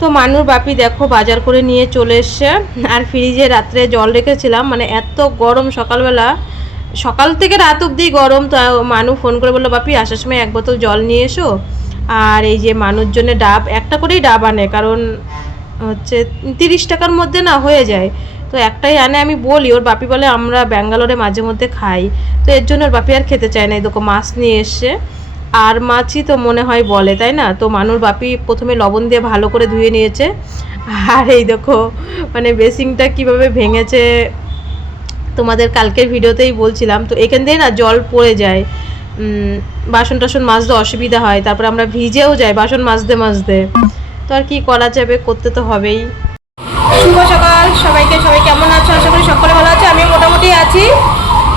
তো মানুর বাপি দেখো বাজার করে নিয়ে চলে এসছে। আর ফ্রিজে রাত্রে জল রেখেছিলাম, মানে এত গরম সকালবেলা, সকাল থেকে রাত অবধি গরম। তো মানু ফোন করে বললো বাপি আসার সময় এক বোতল জল নিয়ে এসো। আর এই যে মানুর জন্য ডাব, একটা করেই ডাব আনে, কারণ হচ্ছে 30 টাকার মধ্যে না হয়ে যায়। তো একটাই আনে। আমি বলি, ওর বাপি বলে আমরা ব্যাঙ্গালোরে মাঝে মধ্যে খাই, তো এর জন্য ওর বাপি আর খেতে চায় না। এই দেখো মাছ নিয়ে এসছে, আর মাছই তো মনে হয় বলে, তাই না? তো মানুর বাপি প্রথমে লবণ দিয়ে ভালো করে ধুয়ে নিয়েছে। আর এই দেখো মানে বেসিংটা কিভাবে ভেঙেছে, তোমাদের কালকের ভিডিওতেই বলছিলাম। তো এখান দিয়ে না জল পড়ে যায়, বাসন টাসন মাজতে অসুবিধা হয়, তারপরে আমরা ভিজেও যাই বাসন মাজতে মাজতে। তো আর কি করা যাবে, করতে তো হবেই। শুভ সকাল সবাইকে। সবাই কেমন আছো? আশা করি সকলে ভালো আছে, আমি মোটামুটি আছি।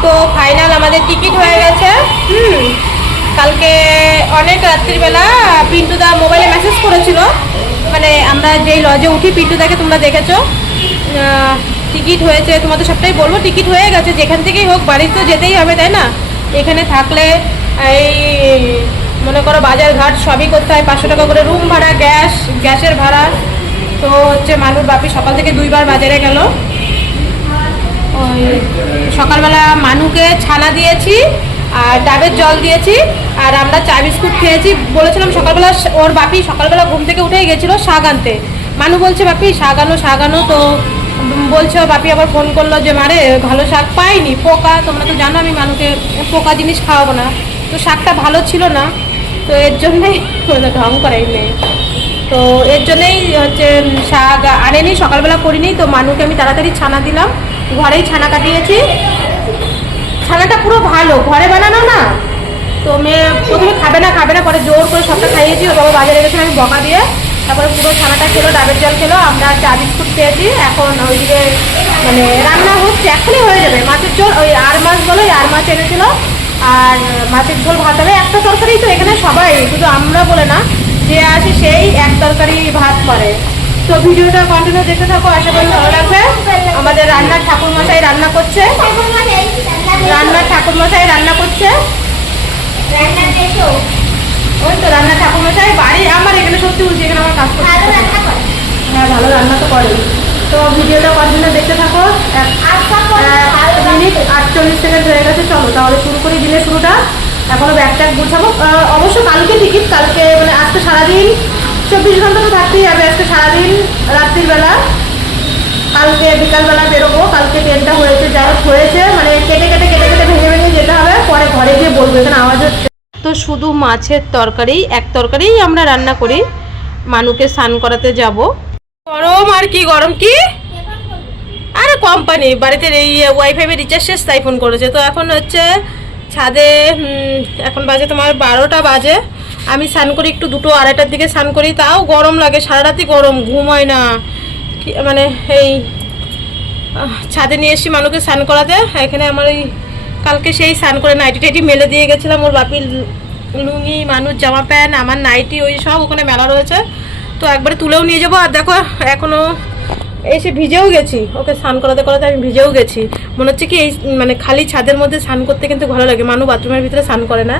তো ফাইনাল আমাদের টিকিট হয়ে গেছে। কালকে অনেক রাত্রিবেলা পিন্টুদা মোবাইলে মেসেজ করেছিল, মানে আমরা যেই লজে উঠি পিন্টুদাকে তোমরা দেখেছো, টিকিট হয়েছে। তোমাদের সবটাই বলবো, টিকিট হয়ে গেছে। যেখান থেকেই হোক বাড়িতে তো যেতেই হবে, তাই না? এখানে থাকলে এই মনে করো বাজার ঘাট সবই করতে হয়, 500 টাকা করে রুম ভাড়া, গ্যাসের ভাড়া। তো হচ্ছে মানুর বাপি সকাল থেকে 2 বার বাজারে গেল। ওই সকালবেলা মানুকে ছানা দিয়েছি আর ডাবের জল দিয়েছি, আর আমরা চা বিস্কুট খেয়েছি। বলেছিলাম সকালবেলা, ওর বাপি সকালবেলা ঘুম থেকে উঠেই গেছিলো শাক আনতে। মানু বলছে বাপি শাক আনো। তো বলছে ওর বাপি আবার ফোন করলো যে মারে ভালো শাক পাইনি, পোকা। তোমরা তো জানো আমি মানুকে পোকা জিনিস খাওয়াবো না, তো শাকটা ভালো ছিল না। তো এর জন্যই ঢং করাই মেয়ে, তো এর জন্যই হচ্ছে শাক আনেনি, সকালবেলা করিনি। তো মানুকে আমি তাড়াতাড়ি ছানা দিলাম, ঘরেই ছানা কাটিয়েছি। ছানাটা পুরো ভালো, ঘরে বানানো না। তো মেয়ে প্রথমে খাবে না, পরে জোর করে সবটা খাইয়েছি। ও বাবা বাজারে গেছে, আমি বকা দিয়ে। তারপরে পুরো ছানাটা খেলো, ডাবের জল খেলো, আমরা চা বিস্কুট খেয়েছি। এখন ওইদিকে মানে রান্না হচ্ছে, এখনই হয়ে যাবে। মাছের ঝোল, ওই আর মাছ বলো, আর মাছ এনেছিল, আর মাছের ঝোল ভাত হবে। একটা তরকারি তো এখানে সবাই, শুধু আমরা বলে না, যে আসে সেই এক তরকারি ভাত করে। তো ভিডিওটা কন্টিনিউ দেখতে থাকো, আশা করি ভালো লাগবে। আমাদের রান্নার ঠাকুরমশাই রান্না করছে, ওই তো রান্নার ঠাকুরমশাই বাড়ি আমার এখানে। সত্যি বলছি, এখানে আমার কাজ করছে। হ্যাঁ, ভালো রান্না তো করে। তো ভিডিওটা কন্টিনিউ দেখতে থাকো। 1 মিনিট 48 সেকেন্ড হয়ে গেছে। চলো তাহলে শুরু করি দিনের শুরুটা। এখনো ব্যাগ ট্যাগ গুছাবো। অবশ্য কালকে টিকিট, কালকে মানে আজকে সারাদিন 24 ঘন্টা তো থাকতেই হবে। আজকে সারাদিন রাত্রিবেলা, কালকে বিকালবেলা বেরোবো। কালকে ট্রেনটা হয়েছে, যাই হোক হয়েছে, মানে কেটে ভেঙে যেতে হবে। পরে ঘরে গিয়ে বলবো, এখানে আওয়াজ হচ্ছে। তো শুধু মাছের তরকারি, এক তরকারিই আমরা রান্না করি। মানুকে স্নান করাতে যাব। গরম আর কি, গরম কি, আরে কোম্পানি বাড়িতে এই ওয়াইফাই রিচার্জ শেষ, তাই ফোন করেছে। তো এখন হচ্ছে ছাদে, এখন বাজে তোমার 12টা বাজে। আমি স্নান করি একটু 2টো 2:30টার দিকে স্নান করি, তাও গরম লাগে, সারা রাতই গরম, ঘুম হয় না। মানে এই ছাদে নিয়ে এসেছি মানুকে স্নান করাতে। এখানে আমার এই কালকে সেই স্নান করে নাইটি টাইটি মেলে দিয়ে গেছিলাম। ওর বাপির লুঙ্গি, মানুষ জামা প্যান্ট, আমার নাইটি, ওই সব ওখানে মেলা রয়েছে। তো একবারে তুলেও নিয়ে যাবো। আর দেখো এখনও এসে ভিজেও গেছি, ওকে স্নান করাতে আমি ভিজেও গেছি। মনে হচ্ছে কি এই মানে খালি ছাদের মধ্যে স্নান করতে কিন্তু ভালো লাগে। মানু বাথরুমের ভিতরে স্নান করে না,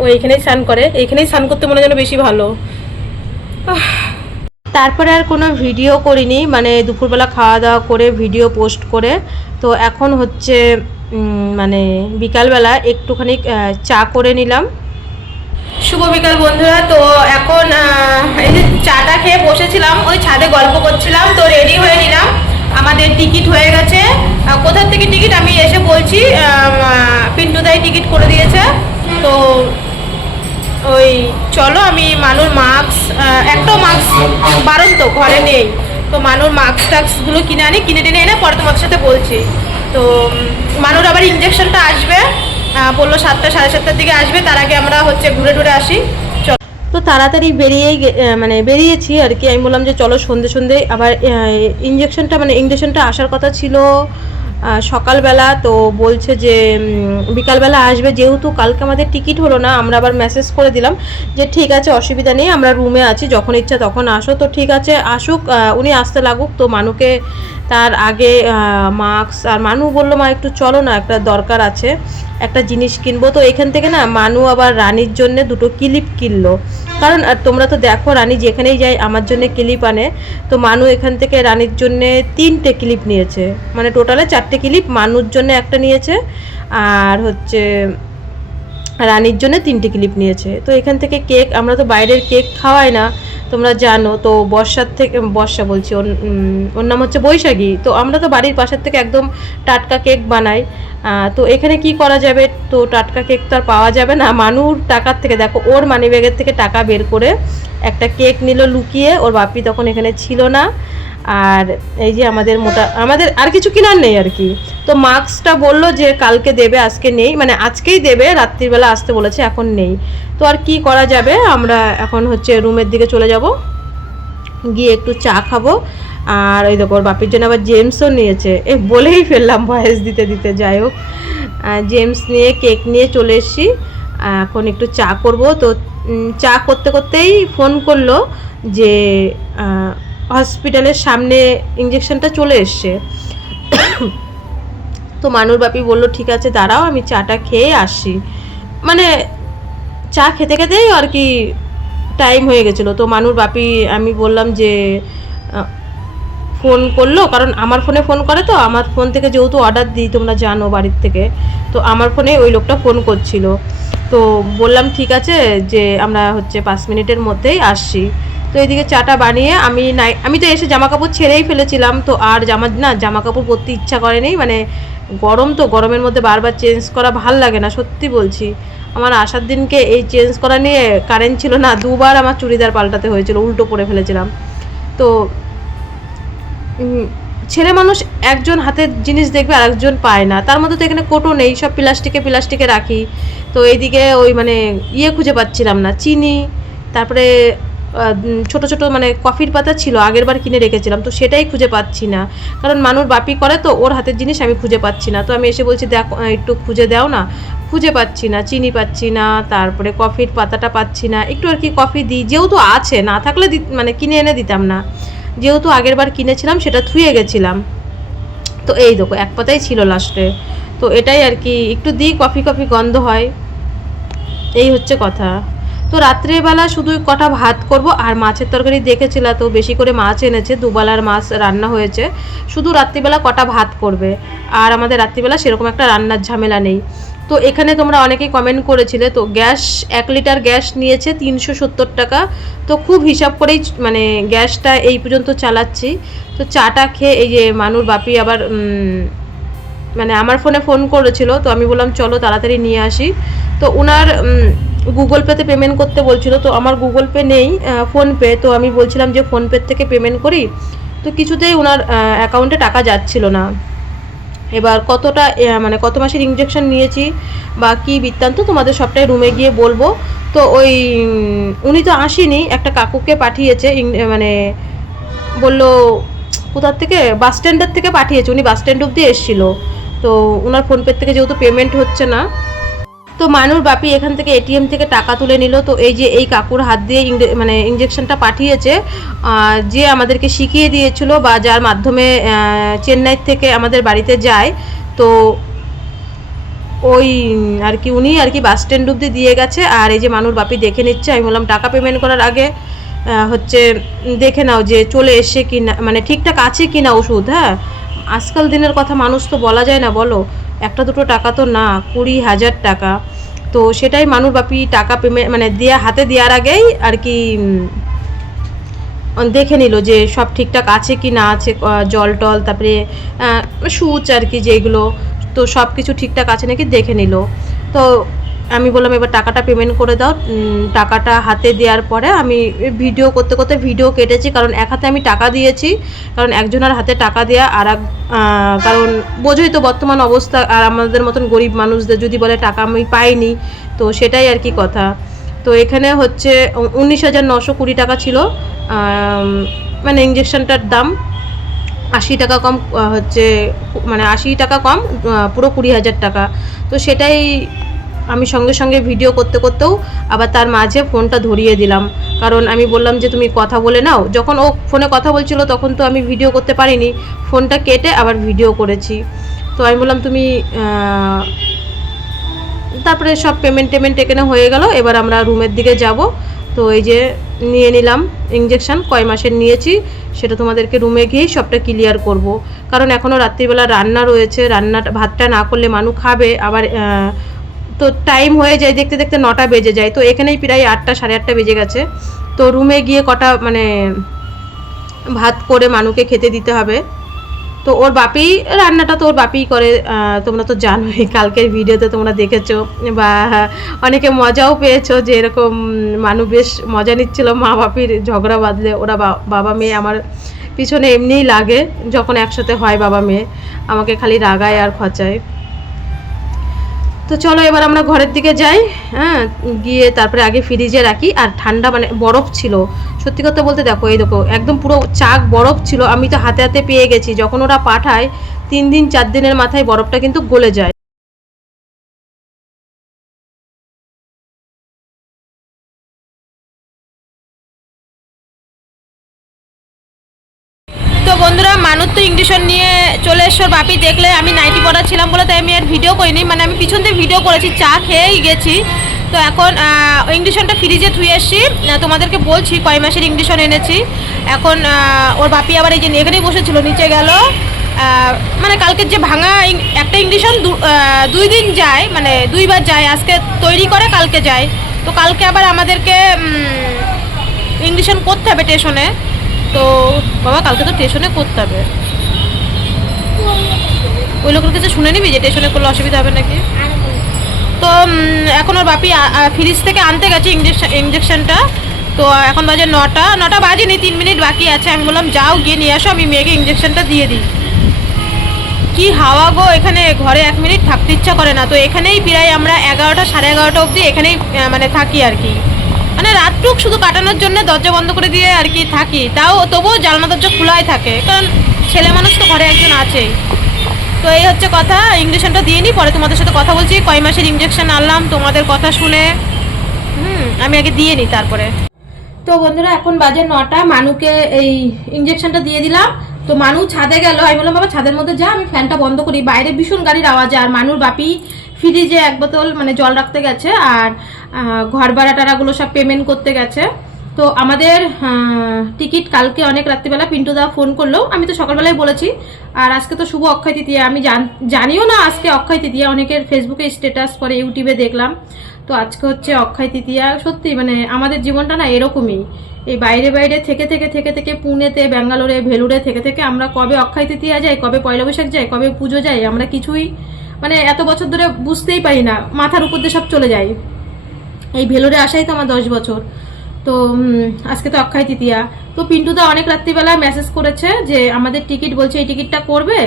ও এইখানেই স্নান করে। এইখানেই স্নান করতে মনে হয় যেন বেশি ভালো। তারপরে আর কোনো ভিডিও করিনি, মানে দুপুরবেলা খাওয়া দাওয়া করে ভিডিও পোস্ট করে। তো এখন হচ্ছে মানে বিকালবেলা একটুখানি চা করে নিলাম। শুভ বিকাল বন্ধুরা। তো এখন এই যে চাটা খেয়ে বসেছিলাম, ওই ছাদে গল্প করছিলাম। তো রেডি হয়ে নিলাম, আমাদের টিকিট হয়ে গেছে। কোথার থেকে টিকিট আমি এসে বলছি, পিন্টুদাই টিকিট করে দিয়েছে। তো ওই চলো, আমি মানুর মাস্ক, একটাও মাস্ক বারণ তো ঘরে নেই, তো মানুর মাস্ক টাস্কগুলো কিনে টেনে এনে পরে তোমাদের সাথে বলছি। তো মানুর আবার ইঞ্জেকশনটা আসবে, বললো 7টা 7:30টার দিকে আসবে। তার আগে আমরা হচ্ছে ঘুরে আসি। চলো, তো তাড়াতাড়ি বেরিয়েছি আর কি। আমি বললাম যে চলো সন্ধে আবার ইঞ্জেকশনটা আসার কথা ছিল সকালবেলা, তো বলছে যে বিকালবেলা আসবে। যেহেতু কালকে আমাদের টিকিট হলো না, আমরা আবার মেসেজ করে দিলাম যে ঠিক আছে, অসুবিধা নেই, আমরা রুমে আছি, যখন ইচ্ছা তখন আসো। তো ঠিক আছে, আসুক, উনি আসতে লাগুক। তো মানুকে তার আগে মাস্ক, আর মানু বললো মা একটু চলো না, একটা দরকার আছে, একটা জিনিস কিনবো। তো এখান থেকে না মানু আবার রানীর জন্য দুটো ক্লিপ কিনলো, কারণ আর তোমরা তো দেখো রানী যেখানেই যায় আমার জন্য ক্লিপ আনে। তো মানু এখান থেকে রানীর জন্যে 3টে ক্লিপ নিয়েছে, মানে টোটালে 4টে ক্লিপ, মানুর জন্য একটা নিয়েছে আর হচ্ছে রানীর জন্য 3টে ক্লিপ নিয়েছে। তো এখান থেকে কেক, আমরা তো বাইরের কেক খাওয়াই না তোমরা জানো, তো বর্ষার থেকে, বর্ষা বলছি ওর নাম হচ্ছে বৈশাখী, তো আমরা তো বাড়ির পাশের থেকে একদম টাটকা কেক বানাই। তো এখানে কি করা যাবে, তো টাটকা কেক তো আর পাওয়া যাবে না। মানুর টাকার থেকে দেখো, ওর মানি ব্যাগের থেকে টাকা বের করে একটা কেক নিল লুকিয়ে, ওর বাপি তখন এখানে ছিল না। আর এই যে আমাদের আর কিছু কেনার নেই আর কি। তো মাস্কটা বললো যে কালকে দেবে, আজকে নেই, মানে আজকেই দেবে, রাত্রিবেলা আসতে বলেছে, এখন নেই। তো আর কি করা যাবে, আমরা এখন হচ্ছে রুমের দিকে চলে যাব, গিয়ে একটু চা খাবো। আর ওই দেখো ওর বাপির জন্য আবার জেমসও নিয়েছে, বলেই ফেললাম ভয়েস দিতে দিতে। যাই হোক, জেমস নিয়ে কেক নিয়ে চলে এসেছি, এখন একটু চা করব। তো চা করতে করতেই ফোন করলো যে হসপিটালের সামনে ইঞ্জেকশনটা চলে এসছে। তো মানুর বাপি বললো ঠিক আছে দাঁড়াও, আমি চাটা খেয়ে আসি। মানে চা খেতে খেতেই আর কি টাইম হয়ে গেছিলো। তো মানুর বাপি, আমি বললাম যে ফোন করলো, কারণ আমার ফোনে ফোন করে, তো আমার ফোন থেকে যেহেতু অর্ডার দিই তোমরা জানো বাড়ির থেকে, তো আমার ফোনে ওই লোকটা ফোন করছিল। তো বললাম ঠিক আছে, যে আমরা হচ্ছে 5 মিনিটের মধ্যেই আসছি। তো এইদিকে চাটা বানিয়ে আমি তো এসে জামা কাপড় ছেড়েই ফেলেছিলাম, তো আর জামা কাপড় পরতে ইচ্ছা করেনি, মানে গরম, তো গরমের মধ্যে বারবার চেঞ্জ করা ভাল লাগে না, সত্যি বলছি। আমার আসার দিনকে এই চেঞ্জ করা নিয়ে কারেন্ট ছিল না, 2বার আমার চুড়িদার পাল্টাতে হয়েছিল, উল্টো পরে ফেলেছিলাম। তো ছেলে মানুষ একজন হাতের জিনিস দেখবে আর একজন পায় না, তার মধ্যে তো এখানে কোটো নেই, সব প্লাস্টিকে রাখি। তো এইদিকে ওই মানে খুঁজে পাচ্ছিলাম না, চিনি, তারপরে ছোট ছোট মানে কফির পাতা ছিল, আগের বার কিনে রেখেছিলাম, তো সেটাই খুঁজে পাচ্ছি না, কারণ মানুষ বাপি করে, তো ওর হাতের জিনিস আমি খুঁজে পাচ্ছি না। তো আমি এসে বলছি দেখ একটু খুঁজে দাও না, খুঁজে পাচ্ছি না, চিনি পাচ্ছি না, তারপরে কফির পাতাটা পাচ্ছি না, একটু আর কি কফি দিই, যেহেতু আছে, না থাকলে মানে কিনে এনে দিতাম না, যেহেতু আগের বার কিনেছিলাম সেটা ধুয়ে গেছিলাম। তো এই দেখো এক পাতাই ছিল লাস্টে, তো এটাই আর কি, একটু দিই, কফি গন্ধ হয়, এই হচ্ছে কথা। তো রাত্রেবেলা শুধু কটা ভাত করব, আর মাছের তরকারি দেখেছিল, তো বেশি করে মাছ এনেছে, দুবেলার মাছ রান্না হয়েছে, শুধু রাত্রিবেলা কটা ভাত করবে। আর আমাদের রাত্রিবেলা সেরকম একটা রান্নার ঝামেলা নেই। তো এখানে তোমরা অনেকেই কমেন্ট করেছিলে, তো গ্যাস 1 লিটার গ্যাস নিয়েছে 370 টাকা। তো খুব হিসাব করেই মানে গ্যাসটা এই পর্যন্ত চালাচ্ছি। তো চাটা খেয়ে এই যে মানুর বাপি আবার মানে আমার ফোনে ফোন করেছিল, তো আমি বললাম চলো তাড়াতাড়ি নিয়ে আসি। তো ওনার গুগল পেতে পেমেন্ট করতে বলছিল, তো আমার গুগল পে নেই, ফোনপে। তো আমি বলছিলাম যে ফোনপে থেকে পেমেন্ট করি, তো কিছুতেই ওনার অ্যাকাউন্টে টাকা যাচ্ছিল না। এবার কতটা মানে কত মাসের ইঞ্জেকশন নিয়েছি বা কী বৃত্তান্ত তোমাদের সবটাই রুমে গিয়ে বলবো। তো ওই উনি তো আসেনি, একটা কাকুকে পাঠিয়েছে, মানে বললো কোথার থেকে, বাস স্ট্যান্ডের থেকে পাঠিয়েছে, উনি বাস স্ট্যান্ড অবধি এসেছিলো। তো ওনার ফোনপে থেকে যেহেতু পেমেন্ট হচ্ছে না, তো মানুর বাপি এখান থেকে এটিএম থেকে টাকা তুলে নিল। তো এই যে এই কাকুর হাত দিয়ে মানে ইঞ্জেকশনটা পাঠিয়েছে, যে আমাদেরকে শিখিয়ে দিয়েছিল বা যার মাধ্যমে চেন্নাই থেকে আমাদের বাড়িতে যায়। তো ওই আর কি উনি আর কি বাস স্ট্যান্ড অবধি দিয়ে গেছে। আর এই যে মানুর বাপি দেখে নিচ্ছে, আমি বললাম টাকা পেমেন্ট করার আগে হচ্ছে দেখে নাও যে চলে এসে কি না, মানে ঠিকঠাক আছে কি না ওষুধ। হ্যাঁ, আজকাল দিনের কথা মানুষ তো বলা যায় না, বলো, একটা দুটো টাকা তো না, 20,000 টাকা। তো সেটাই মানুর বাপি টাকা পেমেন্ট মানে হাতে দেওয়ার আগেই আর কি দেখে নিল যে সব ঠিকঠাক আছে কি না আছে, জল টল, তারপরে সুচ আর কি যেগুলো, তো সব কিছু ঠিকঠাক আছে নাকি দেখে নিল। তো আমি বললাম এবার টাকাটা পেমেন্ট করে দাও। টাকাটা হাতে দেওয়ার পরে আমি ভিডিও করতে করতে ভিডিও কেটেছি, কারণ এক হাতে আমি টাকা দিয়েছি, কারণ একজনের হাতে টাকা দেওয়া আর কারণ বোঝোই তো বর্তমান অবস্থা, আর আমাদের মতন গরিব মানুষদের যদি বলে টাকা আমি পাইনি, তো সেটাই আর কি কথা। তো এখানে হচ্ছে 19,920 টাকা ছিল মানে ইঞ্জেকশনটার দাম। 80 টাকা কম হচ্ছে, মানে 80 টাকা কম পুরো 20,000 টাকা। তো সেটাই আমি সঙ্গে সঙ্গে ভিডিও করতে করতেও আবার তার মাঝে ফোনটা ধরিয়ে দিলাম, কারণ আমি বললাম যে তুমি কথা বলে নাও। যখন ও ফোনে কথা বলছিল তখন তো আমি ভিডিও করতে পারিনি, ফোনটা কেটে আবার ভিডিও করেছি। তো আমি বললাম তুমি তারপরে সব পেমেন্ট এখানে হয়ে গেল। এবার আমরা রুমের দিকে যাব। তো এই যে নিয়ে নিলাম ইঞ্জেকশন, কয় মাসের নিয়েছি সেটা তোমাদেরকে রুমে গিয়েই সবটা ক্লিয়ার করব, কারণ এখনও রাত্রিবেলা রান্না রয়েছে। ভাতটা না করলে মানু খাবে আবার, তো টাইম হয়ে যায়, দেখতে দেখতে 9টা বেজে যায়। তো এখানেই প্রায় 8টা সাড়ে 8টা বেজে গেছে। তো রুমে গিয়ে কটা মানে ভাত করে মানুকে খেতে দিতে হবে। তো ওর বাপি রান্নাটা তো ওর বাপিই করে, তোমরা তো জানোই, কালকের ভিডিওতে তোমরা দেখেছো বা অনেকে মজাও পেয়েছো যে এরকম মানু বেশ মজা নিচ্ছিল মা বাপির ঝগড়া বাঁধলে। ওরা বাবা মেয়ে আমার পিছনে এমনিই লাগে, যখন একসাথে হয় বাবা মেয়ে আমাকে খালি রাগায় আর খচায়। তো চলো এবার আমরা ঘরের দিকে যাই। হ্যাঁ, গিয়ে তারপরে আগে ফ্রিজে রাখি। আর ঠান্ডা মানে বরফ ছিল, সত্যি কথা বলতে দেখো এই দেখো একদম পুরো চাক বরফ ছিল। আমি তো হাতে হাতে পেয়ে গেছি, যখন ওরা পাঠায় 3 দিন 4 দিনের মাথায় বরফটা কিন্তু গলে যায়। তো বন্ধুরা, মানুষ তো ইংলিশন নিয়ে চলে এসো, বাপি দেখলে আমি নাইটি পরা ছিলাম বলে তাই আমি আর ভিডিও করিনি, মানে আমি পিছন দিয়ে ভিডিও করেছি, চা খেয়েই গেছি। তো এখন ইংলিশনটা ফ্রিজে থুয়ে এসছি, তোমাদেরকে বলছি কয় মাসের ইংলিশন এনেছি। এখন ওর বাপি আবার এই যে এখানেই বসেছিল, নিচে গেল। মানে কালকের যে ভাঙা একটা ইংলিশন 2 দিন যায়, মানে 2বার যায়, আজকে তৈরি করে কালকে যায়। তো কালকে আবার আমাদেরকে ইংলিশন করতে হবে স্টেশনে। তো বাবা কালকে তো স্টেশনে করতে হবে, ওই লোকের কাছে শুনে নিবি যে স্টেশনে করলে অসুবিধা হবে নাকি। তো এখন ওর বাপি ফ্রিজ থেকে আনতে গেছে ইঞ্জেকশনটা। তো এখন বাজে 9টা বাজেনি, 3 মিনিট বাকি আছে। আমি বললাম যাও গিয়ে নিয়ে আসো, আমি মেয়েকে ইঞ্জেকশনটা দিয়ে দিই। কি হাওয়া গো, এখানে ঘরে 1 মিনিট থাকতে ইচ্ছা করে না। তো এখানেই প্রায় আমরা 11টা সাড়ে 11টা অবধি এখানেই মানে থাকি আর কি, মানে রাতটুক শুধু কাটানোর জন্য দরজা বন্ধ করে দিয়ে আর কি থাকি। তবুও জানলা দরজা খোলাই থাকে, কারণ ছেলে মানুষ তো ঘরে একজন আছেই। তো এই হচ্ছে কথা, ইঞ্জেকশনটা দিয়ে নিই, পরে তোমাদের সাথে কথা বলছি কয় মাসের ইঞ্জেকশন আনলাম তোমাদের কথা শুনে। আমি আগে দিয়ে নিই তারপরে। তো বন্ধুরা এখন বাজে 9টা, মানুকে এই ইঞ্জেকশনটা দিয়ে দিলাম। তো মানু ছাদে গেল, আমি বললাম বাবা ছাদের মধ্যে যা, আমি ফ্যানটা বন্ধ করি, বাইরে ভীষণ গাড়ির আওয়াজ। আর মানুর বাপি ফ্রিজে 1 বোতল মানে জল রাখতে গেছে, আর ঘর ভাড়া টাড়াগুলো সব পেমেন্ট করতে গেছে। তো আমাদের টিকিট কালকে অনেক রাত্রিবেলা পিন্টুদা ফোন করলো, আমি তো সকালবেলায় বলেছি। আর আজকে তো শুভ অক্ষয় তৃতীয়া, আমি জানিও না আজকে অক্ষয় তৃতীয়া, অনেকের ফেসবুকে স্ট্যাটাস পরে ইউটিউবে দেখলাম। তো আজকে হচ্ছে অক্ষয় তৃতীয়া। সত্যি মানে আমাদের জীবনটা না এরকমই, এই বাইরে বাইরে থেকে থেকে থেকে থেকে পুনেতে, ব্যাঙ্গালোরে, ভেলুরে থেকে থেকে আমরা কবে অক্ষয় তৃতীয়া যাই, কবে পয়লা বৈশাখ যাই, কবে পুজো যাই, আমরা কিছুই মানে এত বছর ধরে বুঝতেই পারি না, মাথার উপর দিয়ে সব চলে যায়। এই ভেলুরে আসাই তো আমার 10 বছর। তো আজকে তো অক্ষয় তৃতীয়া। তো পিন্টুদা অনেক রাত্রিবেলা মেসেজ করেছে যে আমাদের টিকিট, বলছে এই টিকিটটা করবে।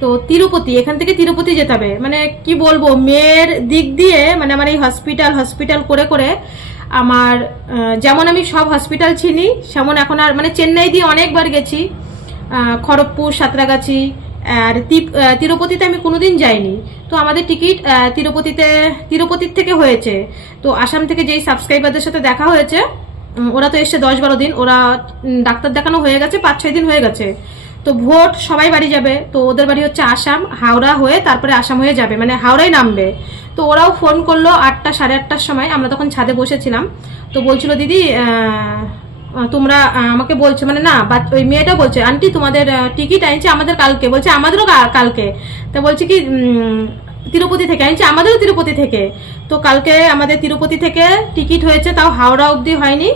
তো তিরুপতি, এখান থেকে তিরুপতি যেতে হবে। মানে কি বলবো, মেয়ের দিক দিয়ে মানে আমার এই হসপিটাল করে করে আমার, যেমন আমি সব হসপিটাল চিনি সেমন এখন আর, মানে চেন্নাই দিয়ে অনেকবার গেছি, খড়গপুর, সাঁতরাগাছি, আর তিরুপতিতে আমি কোনোদিন যাইনি। তো আমাদের টিকিট তিরুপতির থেকে হয়েছে। তো আসাম থেকে যেই সাবস্ক্রাইবারদের সাথে দেখা হয়েছে, ওরা তো এসছে 10-12 দিন, ওরা ডাক্তার দেখানো হয়ে গেছে, 5-6 দিন হয়ে গেছে। তো ভোট সবাই বাড়ি যাবে, তো ওদের বাড়ি হচ্ছে আসাম, হাওড়া হয়ে তারপরে আসাম হয়ে যাবে, মানে হাওড়াই নামবে। তো ওরাও ফোন করলো 8টা সাড়ে 8টার সময়, আমরা তখন ছাদে বসেছিলাম। তো বলছিল দিদি তোমরা আমাকে বলছে, মানে না ওই মেয়েটা বলছে আন্টি তোমাদের টিকিট আনছে আমাদের কালকে, বলছে আমাদেরও কালকে। তা বলছে কি তিরুপতি থেকে আনছে, আমাদেরও তিরুপতি থেকে। তো কালকে আমাদের তিরুপতি থেকে টিকিট হয়েছে, তাও হাওড়া অবধি হয়নি,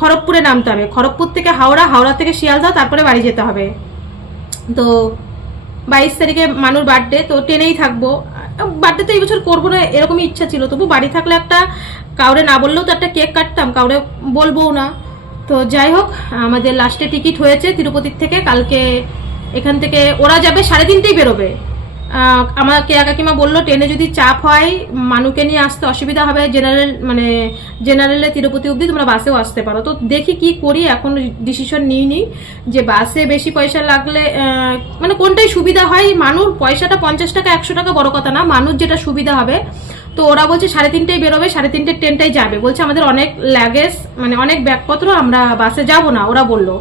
খড়গপুরে নামতে হবে, খড়গপুর থেকে হাওড়া থেকে শিয়ালদা, তারপরে বাড়ি যেতে হবে। তো 22 তারিখে মানুর বার্থডে, তো ট্রেনেই থাকবো। বার্থডে তো এই বছর করবো না এরকমই ইচ্ছা ছিল, তবু বাড়ি থাকলে একটা, কাউরে না বললেও তো একটা কেক কাটতাম, কাউরে বলবোও না। তো যাই হোক, আমাদের লাস্টে টিকিট হয়েছে তিরুপতির থেকে। কালকে এখান থেকে ওরা যাবে 3:30টায় বেরোবে, আমাকে কাকিমা বললো ট্রেনে যদি চাপ হয় মানুকে নিয়ে আসতে অসুবিধা হবে, জেনারেলে তিরুপতি অবধি তোমরা বাসেও আসতে পারো। তো দেখি কি করি, এখন ডিসিশন নিইনি যে বাসে বেশি পয়সা লাগলে মানে কোনটাই সুবিধা হয়। মানুষ পয়সাটা 50 টাকা 100 টাকা বড় কথা না, মানুষ যেটা সুবিধা হবে। তো ওরা বলছে 3:30টায় বেরোবে, 3:30টার ট্রেনটাই যাবে। বলছে আমাদের অনেক লাগেজ মানে অনেক ব্যাগপত্র, আমরা বাসে যাব না ওরা বললো।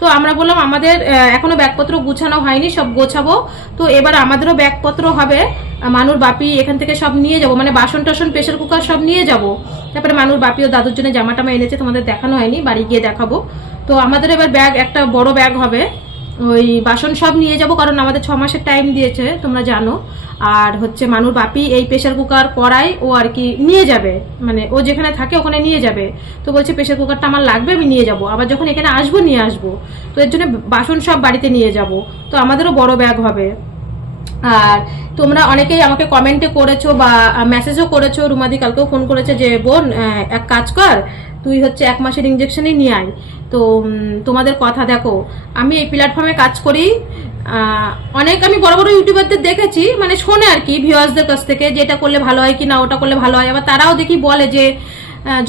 তো আমরা বললাম আমাদের এখনো ব্যাগপত্র গুছানো হয়নি, সব গোছাবো। তো এবার আমাদেরও ব্যাগপত্র হবে, মানুর বাপি এখান থেকে সব নিয়ে যাব, মানে বাসন টাসন প্রেশার কুকার সব নিয়ে যাব। তারপরে মানুর বাপি ও দাদুর জন্য জামা টামা এনেছে, তোমাদের দেখানো হয়নি, বাড়ি গিয়ে দেখাবো। তো আমাদের এবার ব্যাগ একটা বড় ব্যাগ হবে, ওই বাসন সব নিয়ে যাব, কারণ আমাদের 6 মাসের টাইম দিয়েছে তোমরা জানো। আর হচ্ছে মানুর বাপি এই প্রেশার কুকার কড়াই ও আর কি নিয়ে যাবে, মানে ও যেখানে থাকে ওখানে নিয়ে যাবে। তো বলছে প্রেশার কুকারটা আমার লাগবে, আমি নিয়ে যাব, আবার যখন এখানে আসবো নিয়ে আসবো। তো এর জন্য বাসন সব বাড়িতে নিয়ে যাব। তো আমাদেরও বড় ব্যাগ হবে। আর তোমরা অনেকেই আমাকে কমেন্টে করেছো বা মেসেজও করেছো, রুমাদি কালকেও ফোন করেছে যে বোন এক কাজ কর, তুই হচ্ছে 1 মাসের ইঞ্জেকশনই নিয়ে আয়। তো তোমাদের কথা দেখো, আমি এই প্ল্যাটফর্মে কাজ করি, অনেক আমি বড় বড় ইউটিউবারদের দেখেছি, মানে শোনে আর কি ভিউয়ার্সদের কাছ থেকে, যে এটা করলে ভালো হয় কি না, ওটা করলে ভালো হয়। আবার তারাও দেখি বলে যে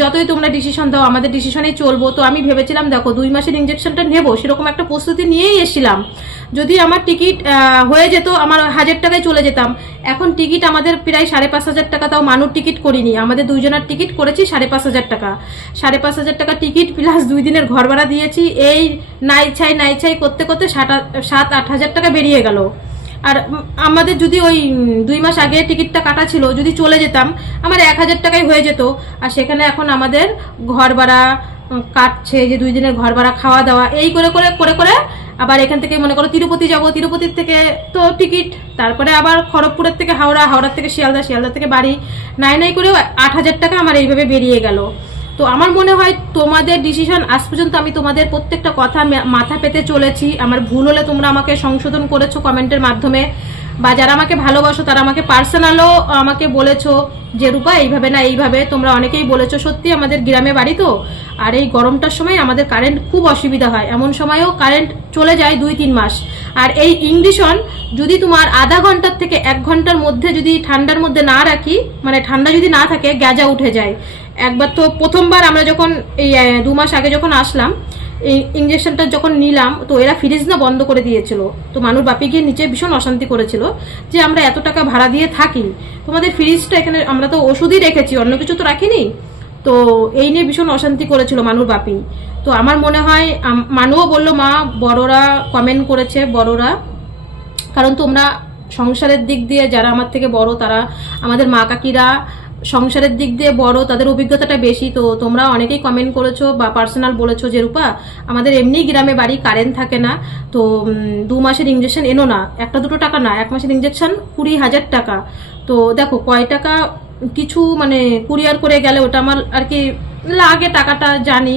যতই তোমরা ডিসিশন দাও আমাদের ডিসিশনেই চলবো। তো আমি ভেবেছিলাম দেখো 2 মাসের ইঞ্জেকশনটা নেবো, সেরকম একটা প্রস্তুতি নিয়েই এসেছিলাম। যদি আমার টিকিট হয়ে যেত আমার 1000 টাকায় চলে যেতাম। এখন টিকিট আমাদের প্রায় 5,500 টাকা, তাও মানুষ টিকিট করিনি, আমাদের দুইজনের টিকিট করেছি 5,500 টাকা। 5,500 টাকা টিকিট প্লাস 2 দিনের ঘর ভাড়া দিয়েছি, এই নাই ছাই করতে করতে 7-8 হাজার টাকা বেরিয়ে গেল। আর আমাদের যদি ওই 2 মাস আগে টিকিটটা কাটা ছিল, যদি চলে যেতাম আমার 1,000 টাকায় হয়ে যেত। আর সেখানে এখন আমাদের ঘর ভাড়া কাটছে, যে 2 দিনের ঘর ভাড়া, খাওয়া দাওয়া, এই করে করে করে করে আবার এখান থেকে মনে করো তিরুপতি যাব, তিরুপতির থেকে তো টিকিট, তারপরে আবার খড়গপুরের থেকে হাওড়া, হাওড়ার থেকে শিয়ালদা, শিয়ালদা থেকে বাড়ি, নাই করেও 8,000 টাকা আমার এইভাবে বেরিয়ে গেল। তো আমার মনে হয় তোমাদের ডিসিশন, আজ পর্যন্ত আমি তোমাদের প্রত্যেকটা কথা মাথা পেতে চলেছি। আমার ভুল হলে তোমরা আমাকে সংশোধন করেছো কমেন্টের মাধ্যমে, বা যারা আমাকে ভালোবাসো তারা আমাকে পার্সোনালও আমাকে বলেছো যে রূপা এইভাবে না এইভাবে, তোমরা অনেকেই বলেছো। সত্যি আমাদের গ্রামে বাড়ি তো, আর এই গরমটার সময় আমাদের কারেন্ট খুব অসুবিধা হয়, এমন সময়ও কারেন্ট চলে যায় 2-3 মাস। আর এই ইংলিশন যদি তোমার আধা ঘন্টার থেকে 1 ঘন্টার মধ্যে যদি ঠান্ডার মধ্যে না রাখি, মানে ঠান্ডা যদি না থাকে, গ্যাজা উঠে যায়। একবার তো প্রথমবার আমরা যখন এই 2 মাস আগে যখন আসলাম, এই ইঞ্জেকশনটা যখন নিলাম, তো এরা ফ্রিজ না বন্ধ করে দিয়েছিল। তো মানুষ বাপি গিয়ে নিচে ভীষণ অশান্তি করেছিল যে আমরা এত টাকা ভাড়া দিয়ে থাকি, তোমাদের ফ্রিজটা এখানে, আমরা তো ওষুধই রেখেছি, অন্য কিছু তো রাখিনি। তো এই নিয়ে ভীষণ অশান্তি করেছিল মানুর বাপি। তো আমার মনে হয় মানুও বললো মা, বড়রা কমেন্ট করেছে, বড়রা, কারণ তোমরা সংসারের দিক দিয়ে যারা আমার থেকে বড়, তারা আমাদের মা কাকিরা সংসারের দিক দিয়ে বড়, তাদের অভিজ্ঞতাটা বেশি। তো তোমরা অনেকেই কমেন্ট করেছো বা পার্সোনাল বলেছো যে রূপা আমাদের এমনি গ্রামে বাড়ি, কারেন্ট থাকে না, তো 2 মাসের ইঞ্জেকশন এনো না, 1-2 টাকা না, 1 মাসের ইঞ্জেকশন 20,000 টাকা। তো দেখো কয় টাকা কিছু মানে কুরিয়ার করে গেলে ওটা আমার আর কি লাগে, টাকাটা জানি,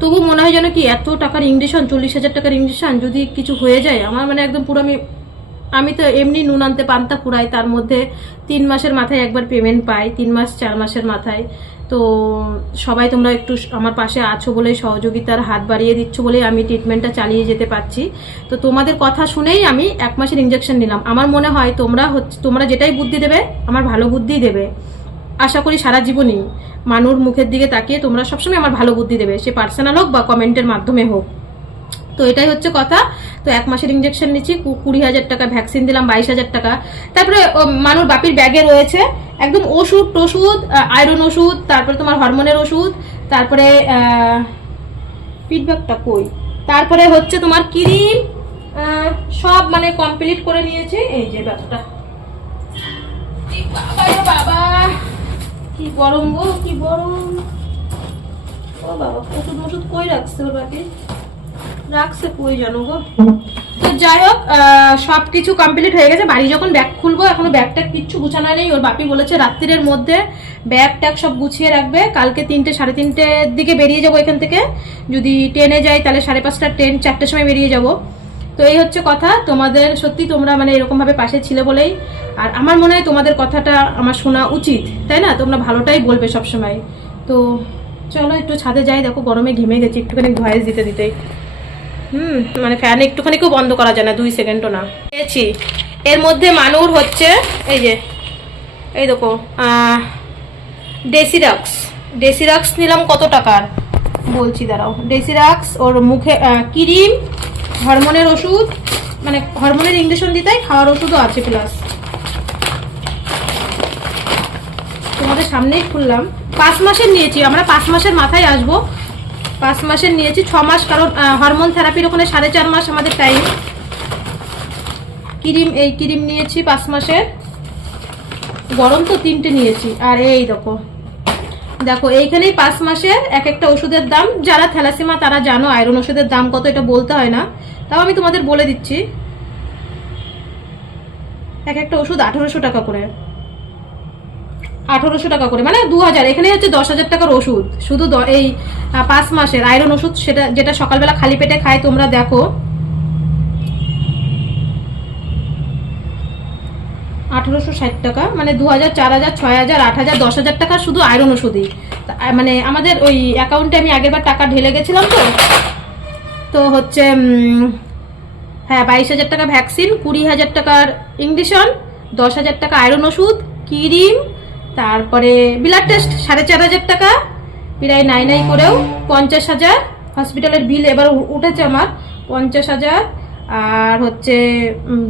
তবু মনে হয় যেন কি এত টাকার ইঞ্জেকশন, 40,000 টাকার ইঞ্জেকশন যদি কিছু হয়ে যায় আমার মানে একদম পুরো, আমি তো এমনি নুন আনতে পান্তা ফুরাই, তার মধ্যে 3 মাসের মাথায় একবার পেমেন্ট পাই, 3 মাস 4 মাসের মাথায়। তো সবাই তোমরা একটু আমার পাশে আছো বলে, সহযোগিতার হাত বাড়িয়ে দিচ্ছ বলে আমি ট্রিটমেন্টটা চালিয়ে যেতে পারছি। তো তোমাদের কথা শুনেই আমি 1 মাসের ইঞ্জেকশন নিলাম। আমার মনে হয় তোমরা যেটাই বুদ্ধি দেবে আমার ভালো বুদ্ধিই দেবে, আশা করি সারা জীবনই মানুর মুখের দিকে তাকিয়ে তোমরা সবসময় আমার ভালো বুদ্ধি দেবে, সে পার্সোনাল হোক বা কমেন্টের মাধ্যমে হোক। তো এটাই হচ্ছে কথা। তো 1 মাসের ইঞ্জেকশন নিচ্ছি, 20,000 টাকা, ভ্যাকসিন দিলাম 22,000 টাকা। তারপরে মানুষ বাপির ব্যাগে রয়েছে একদম ওষুধ টষুধ, আয়রন ওষুধ, তারপরে তোমার হরমোনের ওষুধ, তারপরে ফিডব্যাকটা কই, তারপরে হচ্ছে তোমার ক্রিম, সব মানে কমপ্লিট করে নিয়েছে। এই যে ব্যাগটা, বাবা কি গরম গো, কি গরম। ও বাবা, ওষুধ কই রাখছে ওর বাকি, রাখছে কই জানো গো। তো যাই হোক, সবকিছু কমপ্লিট হয়ে গেছে। বাড়ি যখন ব্যাগ খুলবো, এখনো ব্যাগটা কিচ্ছু গুছানো নেই। ওর বাপি বলেছে রাত্রির মধ্যে ব্যাগ ট্যাগ সব গুছিয়ে রাখবে, কালকে 3-3:30 দিকে বেরিয়ে যাবো এখান থেকে। যদি ট্রেনে যাই তাহলে 5:30 ট্রেন, 4টের সময় বেরিয়ে যাব। তো এই হচ্ছে কথা। তোমাদের সত্যি তোমরা মানে এরকম ভাবে পাশে ছিলে বলেই, আর আমার মনে হয় তোমাদের কথাটা আমার শোনা উচিত, তাই না? তোমরা ভালোটাই বলবে সবসময়। তো চলো একটু ছাদে যাই, দেখো গরমে ঘেমে গেছি, একটুখানি ভয়েস দিতে দিতেই মানে ফ্যান একটুখানিকেও বন্ধ করা যায় না, 2 সেকেন্ডও না। পেয়েছি এর মধ্যে মানুর হচ্ছে এই যে এই দেখো ডেসিরাক্স নিলাম কত টাকার বলছি, দাঁড়াও। ডেসিরাক্স ওর মুখে ক্রিম, হরমোনের ওষুধ, মানে হরমোনের ইঞ্জেকশন দিতে খাওয়ার ওষুধও আছে প্লাস। তোমাদের সামনেই খুললাম। 5 মাসের নিয়েছি আমরা, 5 মাসের মাথায় আসবো। 5 মাসের নিয়েছি, 6 মাস, কারণ হরমোন থেরাপির ওখানে 4.5 মাস আমাদের টাইম। ক্রিম নিয়েছি 5 মাসের, গরম তো 3টে নিয়েছি। আর এই দেখো এইখানেই 5 মাসের এক একটা ওষুধের দাম। যারা থ্যালাসেমিয়া তারা জানো আয়রন ওষুধের দাম কত, এটা বলতে হয় না, তাও আমি তোমাদের বলে দিচ্ছি। এক একটা ওষুধ 1800 টাকা করে, 1800 টাকা করে, মানে 2000। এখানে হচ্ছে 10,000 টাকার ওষুধ শুধু এই 5 মাসের আয়রন ওষুধ, সেটা যেটা সকালবেলা খালি পেটে খাই তোমরা দেখো। 1860 টাকা, মানে 2000, 4000, 6000, 8000, 10,000 টাকা শুধু আয়রন ওষুধই। মানে আমাদের ওই অ্যাকাউন্টে আমি আগেরবার টাকা ঢেলে গেছিলাম, তো হচ্ছে হ্যাঁ 22,000 টাকা ভ্যাকসিন, 20,000 টাকার ইঞ্জেকশন, 10,000 টাকা আয়রন ওষুধ, ক্রিম, তারপরে ব্লাড টেস্ট 4,500 টাকা, প্রায় নাই করেও 50,000 হসপিটালের বিল এবার উঠেছে আমার 50,000। আর হচ্ছে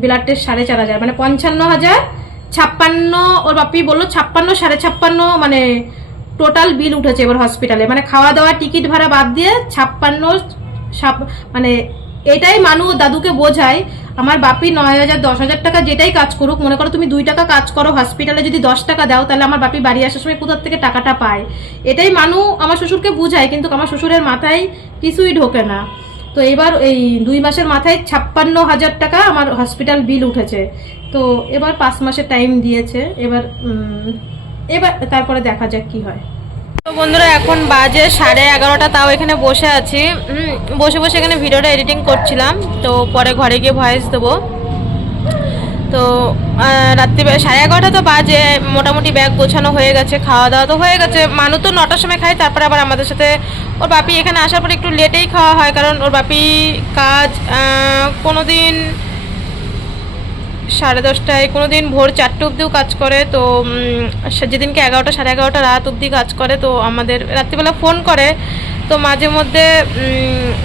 ব্লাড টেস্ট 4,500, মানে 55,000। 56, ওর বাপি বললো 56, 56.5, মানে টোটাল বিল উঠেছে এবার হসপিটালে, মানে খাওয়া দাওয়া টিকিট ভাড়া বাদ দিয়ে 56, মানে এটাই মানু দাদুকে বোঝায়। আমার বাপি 9,000, 10,000 টাকা যেটাই কাজ করুক, মনে করো তুমি 2 টাকা কাজ করো হসপিটালে, যদি 10 টাকা দাও তাহলে আমার বাপি বাড়ি আসার সময় কোথা থেকে টাকাটা পায়, এটাই মানু আমার শ্বশুরকে বোঝায়। কিন্তু আমার শ্বশুরের মাথায় কিছুই ঢোকে না। তো এবার এই 2 মাসের মাথায় 56,000 টাকা আমার হসপিটাল বিল উঠেছে। তো এবার 5 মাসের টাইম দিয়েছে, এবার তারপরে দেখা যাক কি হয়। তো বন্ধুরা এখন বাজে 11:30, তাও এখানে বসে আছি, বসে এখানে ভিডিওটা এডিটিং করছিলাম। তো পরে ঘরে গিয়ে ভয়েস দেবো। তো রাত্রি 11:30 তো বাজে, মোটামুটি ব্যাগ গোছানো হয়ে গেছে, খাওয়া দাওয়া তো হয়ে গেছে। মানু তো 9টার সময় খায়, তারপরে আবার আমাদের সাথে ওর বাপি এখানে আসার পরে একটু লেটেই খাওয়া হয়, কারণ ওর বাপি কাজ কোনো দিন 10:30, কোনো দিন ভোর 4টে অবধিও কাজ করে। তো যেদিনকে 11টা, 11:30 রাত অবধি কাজ করে। তো আমাদের রাত্রিবেলা ফোন করে, তো মাঝে মধ্যে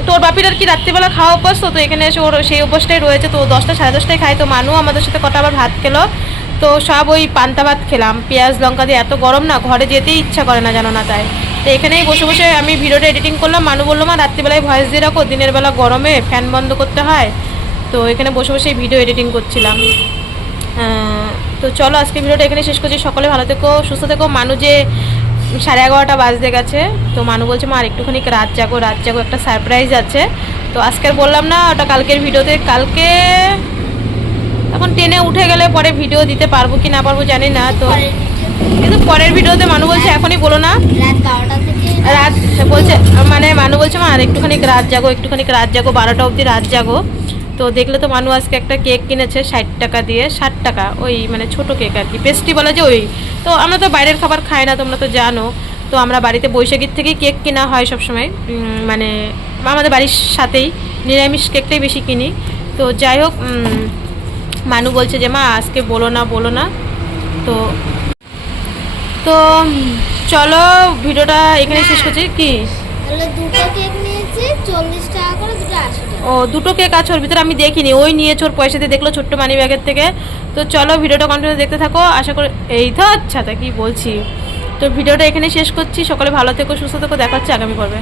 তো ওর বাপির আর কি রাত্রিবেলা খাওয়া অভ্যাস, তো এখানে এসে ওর সেই অভ্যাসটাই রয়েছে। তো 10টা, 10:30 খায়। তো মানু আমাদের সাথে কটা আবার ভাত খেলো, তো সব ওই পান্তা ভাত খেলাম পেঁয়াজ লঙ্কা দিয়ে। এত গরম না, ঘরে যেতেই ইচ্ছা করে না, জানো না, তাই তো এখানেই বসে আমি ভিডিওটা এডিটিং করলাম। মানু বললো মা রাত্রিবেলায় ভয়েস দিয়ে রাখো, দিনের বেলা গরমে ফ্যান বন্ধ করতে হয়। তো এখানে বসে ভিডিও এডিটিং করছিলাম। তো চলো আজকে ভিডিওটা এখানে শেষ করছি। সকলে ভালো থেকো, সুস্থ থেকো। মানু যে 11:30 বাজতে গেছে, তো মানু বলছে মা আর একটুখানি রাত জাগো, একটা সারপ্রাইজ আছে। তো আজকের বললাম না, ওটা কালকের ভিডিওতে। কালকে এখন ট্রেনে উঠে গেলে পরে ভিডিও দিতে পারবো কি না পারবো জানি না। তো কিন্তু পরের ভিডিওতে মানু বলছে এখনই বলো না, রাত বলছে, মানে মানু বলছে মা আর একটুখানি রাত জাগো, 12টা অবধি রাত জাগো। তো দেখলে তো মানু আজকে একটা কেক কিনেছে 60 টাকা দিয়ে, 60 টাকা, ওই মানে ছোটো কেক আর কি, পেস্ট্রি বলে যে ওই। তো আমরা তো বাইরের খাবার খাই না, তোমরা তো জানো। তো আমরা বাড়িতে বৈশাখীর থেকেই কেক কেনা হয় সবসময়, মানে আমাদের বাড়ির সাথেই নিরামিষ কেকটাই বেশি কিনি। তো যাই হোক, মানু বলছে যে মা আজকে বলো না। তো চলো ভিডিওটা এখানে শেষ করছি। কি দুটো কেক নিয়েছি 40 টাকা করে, দুটো 80 টাকা। ও দুটো কেক আছে, ওর ভিতরে আমি দেখিনি, ওই নিয়েছে ওর পয়সা দিয়ে, দেখলো ছোট্ট মানি ব্যাগের থেকে। তো চলো ভিডিওটা কন্টিনিউ দেখতে থাকো, আশা করি এই তো। আচ্ছা তা কি বলছি, তো ভিডিওটা এখানে শেষ করছি। সকলে ভালো থেকো, সুস্থ থেকো, দেখা হচ্ছে আগামী পর্বে।